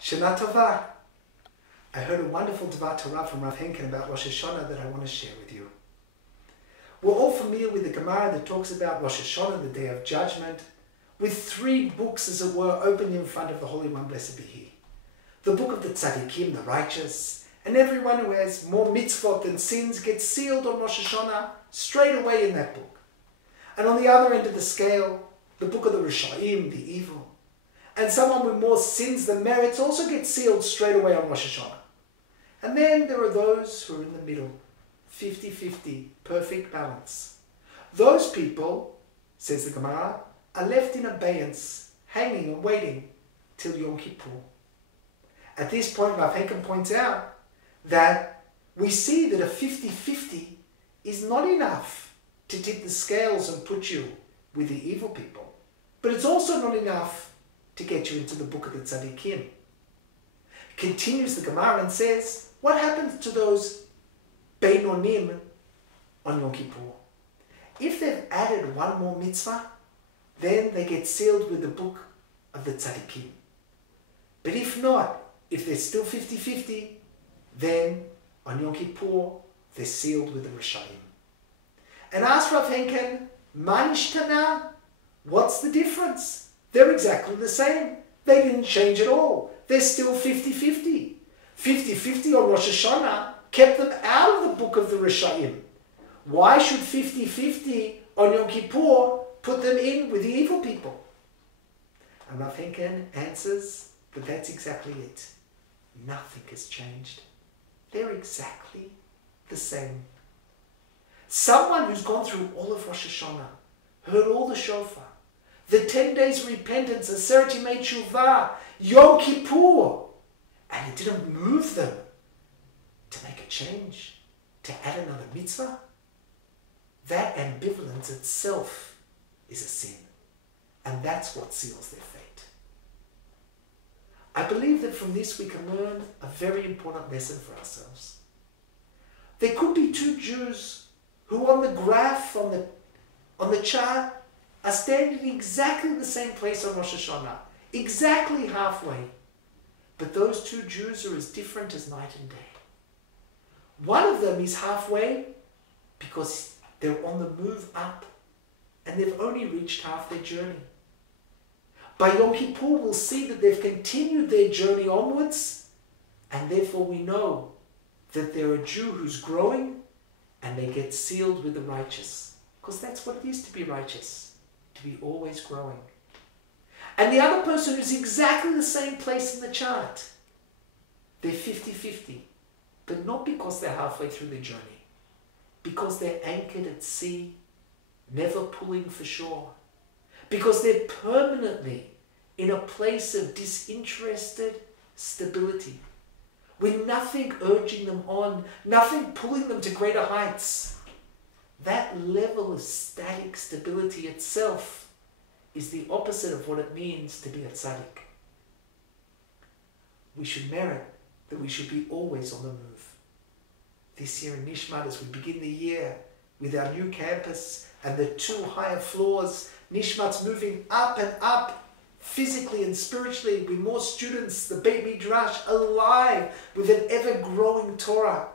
Shana Tova. I heard a wonderful Dvar Torah from Rav Henkin about Rosh Hashana that I want to share with you. We're all familiar with the Gemara that talks about Rosh Hashana, the Day of Judgment, with three books, as it were, open in front of the Holy One, blessed be He. The book of the Tzaddikim, the righteous, and everyone who has more mitzvot than sins gets sealed on Rosh Hashana straight away in that book. And on the other end of the scale, the book of the Rishaim, the evil. And someone with more sins than merits also gets sealed straight away on Rosh Hashana. And then there are those who are in the middle, 50-50, perfect balance. Those people, says the Gemara, are left in abeyance, hanging and waiting till Yom Kippur. At this point, Rav Henkin points out that we see that a 50-50 is not enough to tip the scales and put you with the evil people. But it's also not enough to get you into the book of the Tzaddikim. Continues the Gemara and says, what happens to those Beinonim on Yom Kippur? If they've added one more mitzvah, then they get sealed with the book of the Tzaddikim. But if not, if they're still 50-50, then on Yom Kippur, they're sealed with the Rishaim. And ask Rav Henkin, Ma nishtana? What's the difference? They're exactly the same. They didn't change at all. They're still 50-50. 50-50 on Rosh Hashana kept them out of the book of the Rishaim. Why should 50-50 on Yom Kippur put them in with the evil people? And Rav Henkin answers that that's exactly it. Nothing has changed. They're exactly the same. Someone who's gone through all of Rosh Hashana, heard all the shofar, the 10 days of repentance, Aseret Yemei Teshuvah, Yom Kippur, and it didn't move them to make a change, to add another mitzvah, that ambivalence itself is a sin. And that's what seals their fate. I believe that from this we can learn a very important lesson for ourselves. There could be two Jews who on the graph, on the chart, are standing in exactly the same place on Rosh Hashana, exactly halfway. But those two Jews are as different as night and day. One of them is halfway because they're on the move up and they've only reached half their journey. By Yom Kippur, we'll see that they've continued their journey onwards, and therefore we know that they're a Jew who's growing and they get sealed with the righteous. Because that's what it is to be righteous, to be always growing. And the other person who's exactly the same place in the chart, they're 50-50. But not because they're halfway through their journey. Because they're anchored at sea, never pulling for shore. Because they're permanently in a place of disinterested stability, with nothing urging them on, nothing pulling them to greater heights. That level of static stability itself is the opposite of what it means to be a tzaddik. We should merit that we should be always on the move. This year in Nishmat, as we begin the year with our new campus and the 2 higher floors, Nishmat's moving up and up, physically and spiritually, with more students, the Beit Midrash alive with an ever-growing Torah.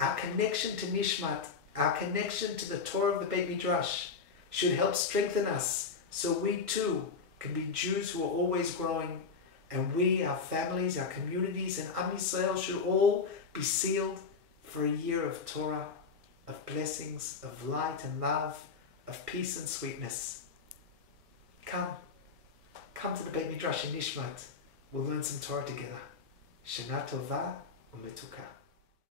Our connection to Nishmat, our connection to the Torah of the Beit Midrash should help strengthen us so we too can be Jews who are always growing, and we, our families, our communities, and Am Yisrael should all be sealed for a year of Torah, of blessings, of light and love, of peace and sweetness. Come to the Beit Midrash in Nishmat. We'll learn some Torah together. Shana Tova u'metuka.